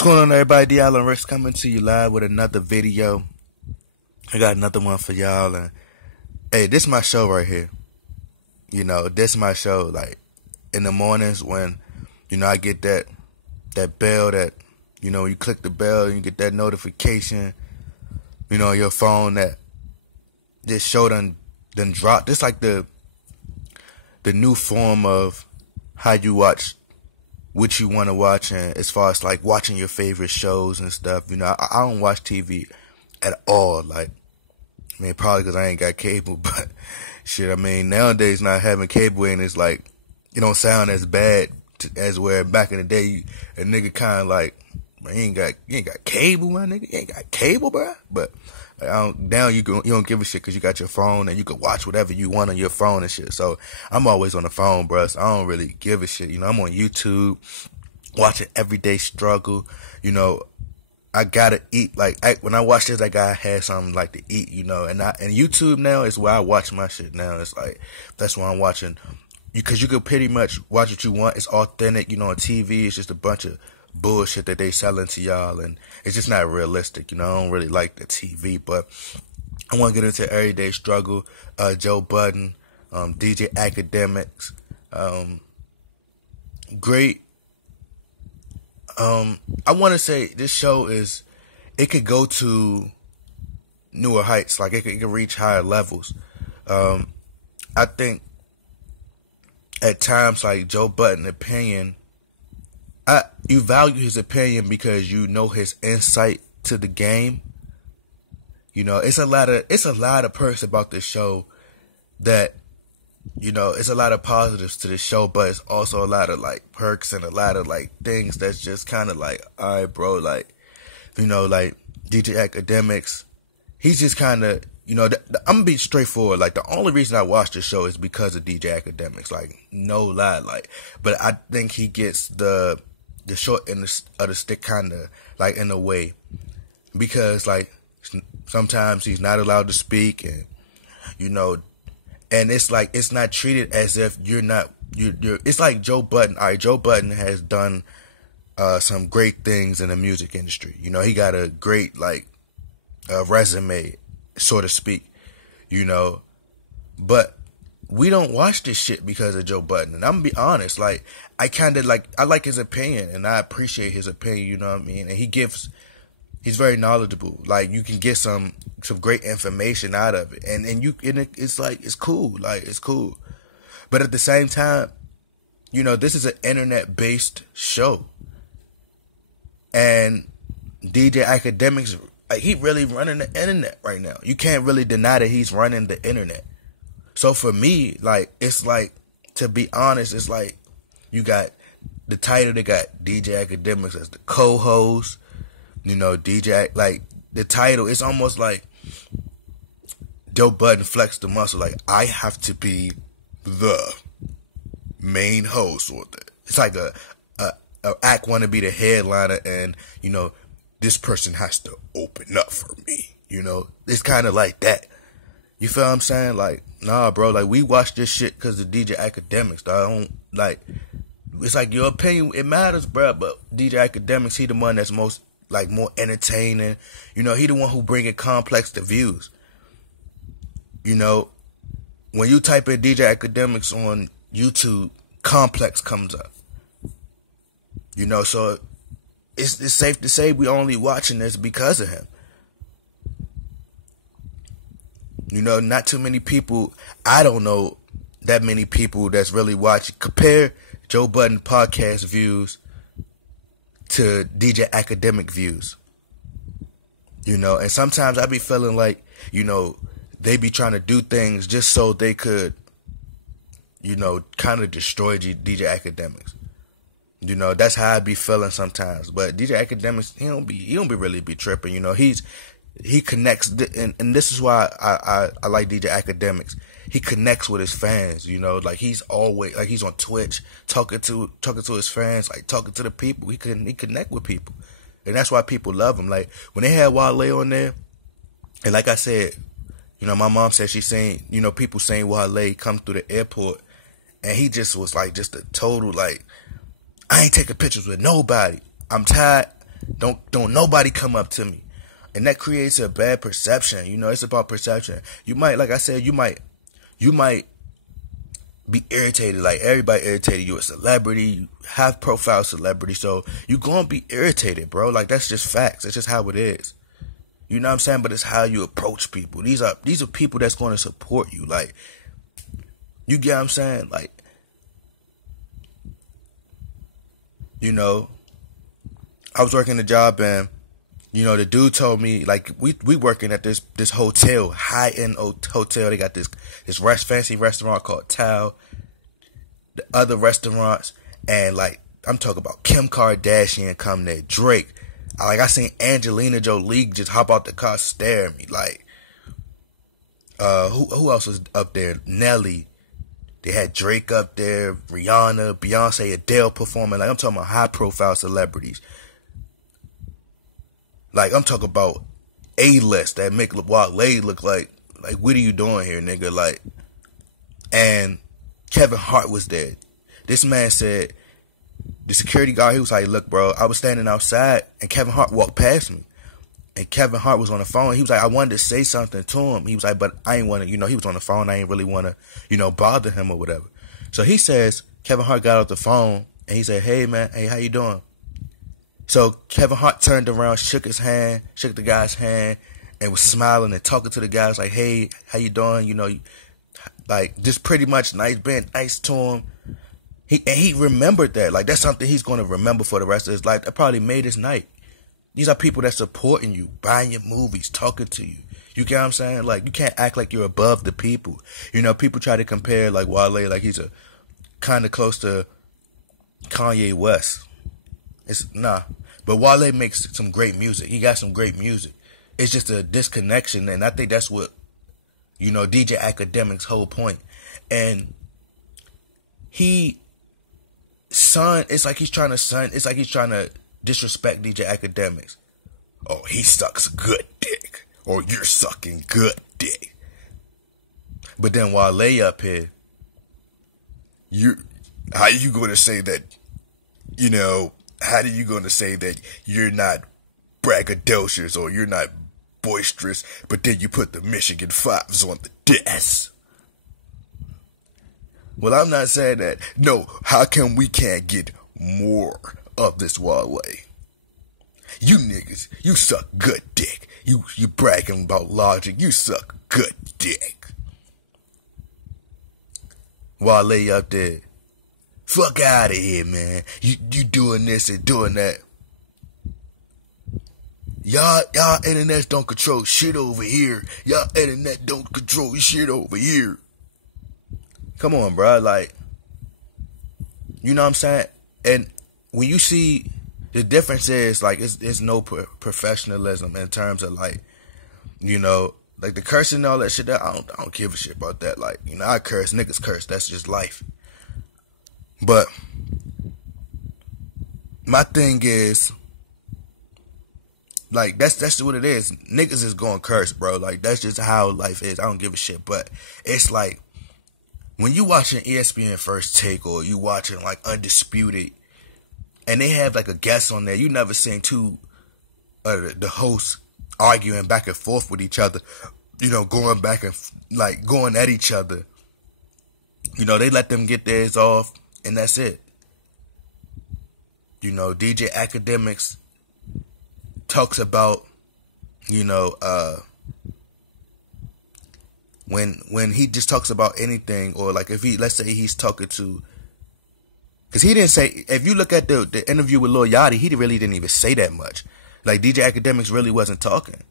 What's going on, everybody? D. Allen Ricks coming to you live with another video. I got another one for y'all, and hey, this is my show right here. This is my show. Like in the mornings when I get that bell that you click the bell and you get that notification. On your phone that this show done dropped. It's like the new form of how you watch what you want to watch, and as far as like watching your favorite shows and stuff. I don't watch TV at all. Like, probably because I ain't got cable, but shit, nowadays not having cable and it's like, it don't sound as bad as where back in the day, a nigga kind of like, man, you ain't got cable, my nigga, you ain't got cable, bro. But now you don't give a shit because you got your phone and you can watch whatever you want on your phone and shit. So I'm always on the phone, bro. So I don't really give a shit. I'm on YouTube watching Everyday Struggle. I gotta eat. Like when I watch this, I gotta have something like to eat. And YouTube now is where I watch my shit now. It's like that's why I'm watching, because you can pretty much watch what you want. It's authentic. On TV, it's just a bunch of bullshit that they selling to y'all, and it's just not realistic. I don't really like the TV, but I want to get into Everyday Struggle. Joe Budden, DJ Akademiks, great. I want to say this show it could go to newer heights. Like it could reach higher levels. I think at times, like Joe Budden's opinion, you value his opinion because you know his insight to the game. It's a lot of perks about this show that, it's a lot of positives to this show, but it's also a lot of like perks and a lot of like things that's just kind of like, all right, bro, like, like DJ Akademiks, he's just kind of, I'm gonna be straightforward. Like the only reason I watch this show is because of DJ Akademiks. Like no lie, like, but I think he gets the short end of the stick kind of like in a way, because like sometimes he's not allowed to speak, and and it's like it's not treated as if you're it's like Joe Budden. All right, Joe Budden has done some great things in the music industry. He got a great like resume, so to speak. But we don't watch this shit because of Joe Budden. And I'm gonna be honest, like I like his opinion and I appreciate his opinion, you know what I mean? And he's very knowledgeable. Like you can get some great information out of it. And it's like it's cool. Like it's cool. But at the same time, this is an internet based show. And DJ Akademiks, like, he really running the internet right now. You can't really deny that he's running the internet. So for me, like, it's like, to be honest, it's like, you got the title, they got DJ Akademiks as the co-host, DJ, like, the title, it's almost like Joe Budden flexed the muscle, like, I have to be the main host, or it's like a act want to be the headliner, and, this person has to open up for me, it's kind of like that. You feel what I'm saying? Like, nah, bro, like, we watch this shit because of DJ Akademiks, dog. I don't, like, it's like your opinion, it matters, bro, but DJ Akademiks, he the one that's most, like, more entertaining. He the one who bringing complex to views. When you type in DJ Akademiks on YouTube, Complex comes up. So it's safe to say we only watching this because of him. Not too many people, I don't know that many people that's really watching. Compare Joe Budden podcast views to DJ Akademiks views. And sometimes I be feeling like, they be trying to do things just so they could, kind of destroy DJ Akademiks. That's how I be feeling sometimes. But DJ Akademiks, he don't be really tripping. He connects, and this is why I like DJ Akademiks. He connects with his fans, like he's always, like he's on Twitch talking to his fans, like talking to the people. He connect with people, and that's why people love him. Like when they had Wale on there, and like I said, my mom said she seen, people saying Wale come through the airport, and he just was like just a total like, I ain't taking pictures with nobody. I'm tired. Don't nobody come up to me. And that creates a bad perception. You know, it's about perception. You might, like I said, you might be irritated. Like everybody irritated. You a celebrity, you have profile celebrity, so you gonna be irritated, bro. Like that's just facts. That's just how it is. You know what I'm saying? But it's how you approach people. These are people that's going to support you. Like, you get what I'm saying? Like, you know, I was working a job and, you know, the dude told me, like, we working at this hotel, high-end hotel. They got this fancy restaurant called Tao. The other restaurants, and, like, I'm talking about Kim Kardashian come there, Drake. Like, I seen Angelina Jolie just hop out the car, stare at me. Like, who else was up there? Nelly. They had Drake up there, Rihanna, Beyonce, Adele performing. Like, I'm talking about high-profile celebrities. Like, I'm talking about A-list that make Wale look like, what are you doing here, nigga? Like, and Kevin Hart was there. This man said, the security guard, he was like, look, bro, I was standing outside, and Kevin Hart walked past me. And Kevin Hart was on the phone. He was like, I wanted to say something to him. He was like, but I ain't want to, you know, he was on the phone. I ain't really want to, you know, bother him or whatever. So he says, Kevin Hart got off the phone, and he said, hey, man, hey, how you doing? So Kevin Hart turned around, shook the guy's hand, and was smiling and talking to the guys like, hey, how you doing? You know, like, just pretty much being nice to him. He remembered that. Like, that's something he's going to remember for the rest of his life. That probably made his night. These are people that's supporting you, buying your movies, talking to you. You get what I'm saying? Like, you can't act like you're above the people. You know, people try to compare, like, Wale, like he's a kind of close to Kanye West. It's, nah. But Wale makes some great music. He got some great music. It's just a disconnection, and I think that's what, you know, DJ Akademiks' whole point. And it's like he's trying to disrespect DJ Akademiks. Oh, he sucks good dick. Or you're sucking good dick. But then Wale up here, how are you going to say that, you know, how are you going to say that you're not braggadocious or you're not boisterous, but then you put the Michigan 5s on the desk? Well, I'm not saying that. No, how come we can't get more of this Wale? You niggas, you suck good dick. You bragging about logic. You suck good dick. Wale up there. Fuck out of here, man. You doing this and doing that. Y'all internets don't control shit over here. Y'all internet don't control shit over here. Come on, bro. Like, you know what I'm saying? And when you see, the difference is, like, it's no professionalism in terms of, like, you know, like the cursing and all that shit. I don't give a shit about that. Like, you know, I curse, niggas curse. That's just life. But my thing is, like, that's what it is. Niggas is going to curse, bro. Like, that's just how life is. I don't give a shit. But it's like, when you watching ESPN First Take or you watching, like, Undisputed, and they have, like, a guest on there, you never seen the hosts arguing back and forth with each other, you know, going back and, like, going at each other. You know, they let them get theirs off, and that's it. You know, DJ Akademiks talks about, you know, when he just talks about anything, or like if let's say he's talking to, because he didn't say, if you look at the interview with Lil Yachty, he really didn't even say that much. Like, DJ Akademiks really wasn't talking.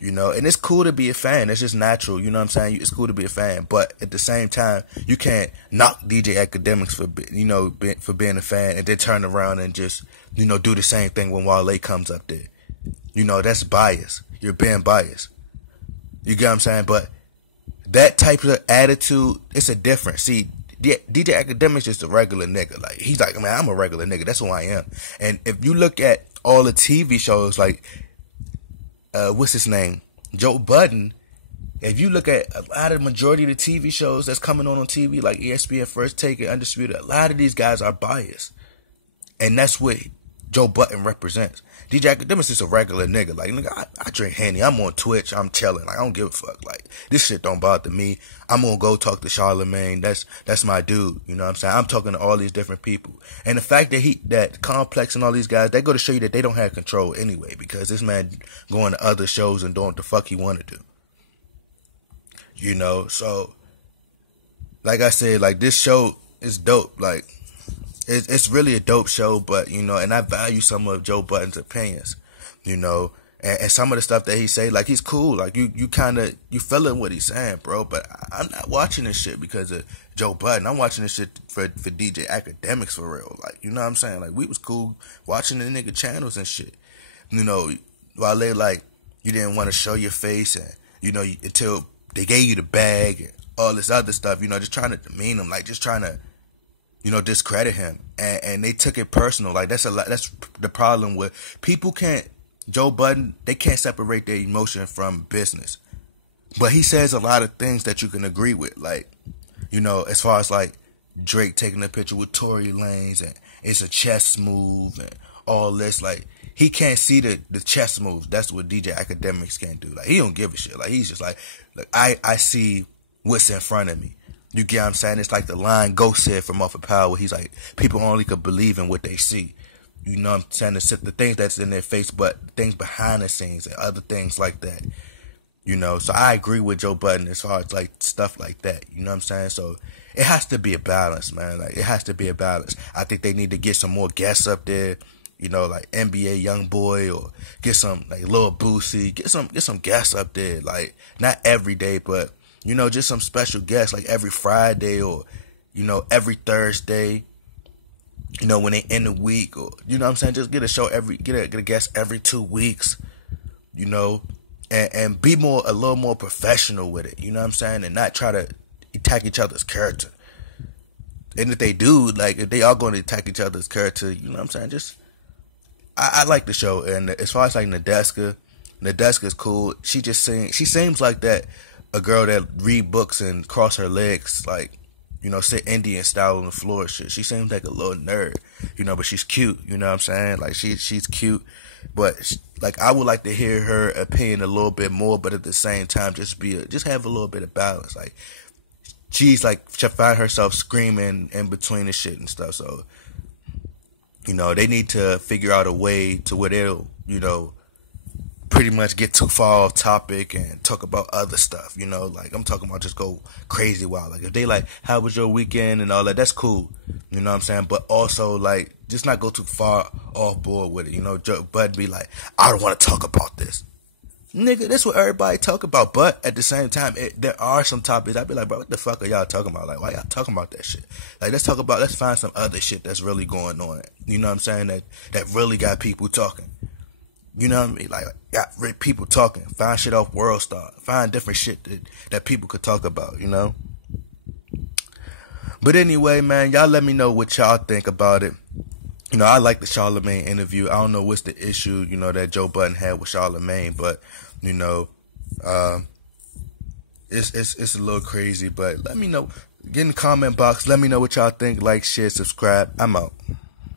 You know, and it's cool to be a fan. It's just natural. You know what I'm saying? It's cool to be a fan. But at the same time, you can't knock DJ Akademiks for being a fan and then turn around and just, you know, do the same thing when Wale comes up there. You know, that's bias. You're being biased. You get what I'm saying? But that type of attitude, it's a difference. See, DJ Akademiks just a regular nigga. Like, he's like, man, I'm a regular nigga. That's who I am. And if you look at all the TV shows, like, what's his name? Joe Budden. If you look at a lot of the majority of the TV shows that's coming on TV, like ESPN First Take and Undisputed, a lot of these guys are biased. And that's what Joe Budden represents. DJ Akademiks is a regular nigga. Like, nigga, I drink Henny. I'm on Twitch. I'm chilling. Like, I don't give a fuck. Like, this shit don't bother me. I'm gonna go talk to Charlemagne. That's my dude. You know what I'm saying? I'm talking to all these different people. And the fact that Complex and all these guys, they go to show you that they don't have control anyway, because this man going to other shows and doing what the fuck he want to do. You know, so, like I said, like, this show is dope. Like, it's really a dope show, but, you know, and I value some of Joe Budden's opinions, you know, and some of the stuff that he say, like, he's cool, like, you feeling what he's saying, bro, but I'm not watching this shit because of Joe Budden. I'm watching this shit for DJ Akademiks, for real, like, you know what I'm saying, like, we was cool watching the nigga channels and shit, you know, while they, like, you didn't want to show your face, and, you know, until they gave you the bag, and all this other stuff, you know, just trying to demean him, like, just trying to, you know, discredit him, and they took it personal. Like, that's the problem with people. Joe Budden, they can't separate their emotion from business, but he says a lot of things that you can agree with, like, you know, as far as like Drake taking a picture with Tory Lanez and it's a chess move and all this. Like, he can't see the chess moves. That's what DJ Akademiks can't do. Like, he don't give a shit. Like, he's just like I see what's in front of me. You get what I'm saying? It's like the line Ghost said from Off of Power. He's like, people only could believe in what they see. You know what I'm saying? The things that's in their face, but things behind the scenes and other things like that. You know, so I agree with Joe Budden as far as like stuff like that. You know what I'm saying? So it has to be a balance, man. Like, it has to be a balance. I think they need to get some more guests up there. You know, like NBA Youngboy, or get some like Lil Boosie. Get some guests up there. Like, not every day, but, you know, just some special guests, like every Friday, or, you know, every Thursday, you know, when they end the week, or, you know what I'm saying, just get a guest every 2 weeks, you know, and be a little more professional with it, you know what I'm saying, and not try to attack each other's character. And if they do, like, if they are going to attack each other's character, you know what I'm saying, just, I like the show. And as far as like Nadeska is cool. She seems like that, a girl that read books and cross her legs, like, you know, sit Indian style on the floor. Shit. She seems like a little nerd, you know, but she's cute. You know what I'm saying? Like, she's cute, but like, I would like to hear her opinion a little bit more, but at the same time, just have a little bit of balance. Like, she's like, she find herself screaming in between the shit and stuff. So, you know, they need to figure out a way to where they'll, you know, pretty much get too far off topic and talk about other stuff, you know, like, I'm talking about just go crazy wild. Like, if they like, how was your weekend and all that, that's cool, you know what I'm saying, but also, like, just not go too far off board with it, you know. Joe Budden be like, I don't want to talk about this. Nigga, that's what everybody talk about, but at the same time, there are some topics, I'd be like, bro, what the fuck are y'all talking about? Like, why y'all talking about that shit? Like, let's find some other shit that's really going on, you know what I'm saying, that really got people talking. You know what I mean? Like, got people talking. Find shit off World Star. Find different shit that people could talk about, you know? But anyway, man, y'all let me know what y'all think about it. You know, I like the Charlemagne interview. I don't know what's the issue, you know, that Joe Budden had with Charlemagne, but, you know, it's a little crazy, but let me know. Get in the comment box. Let me know what y'all think. Like, share, subscribe. I'm out.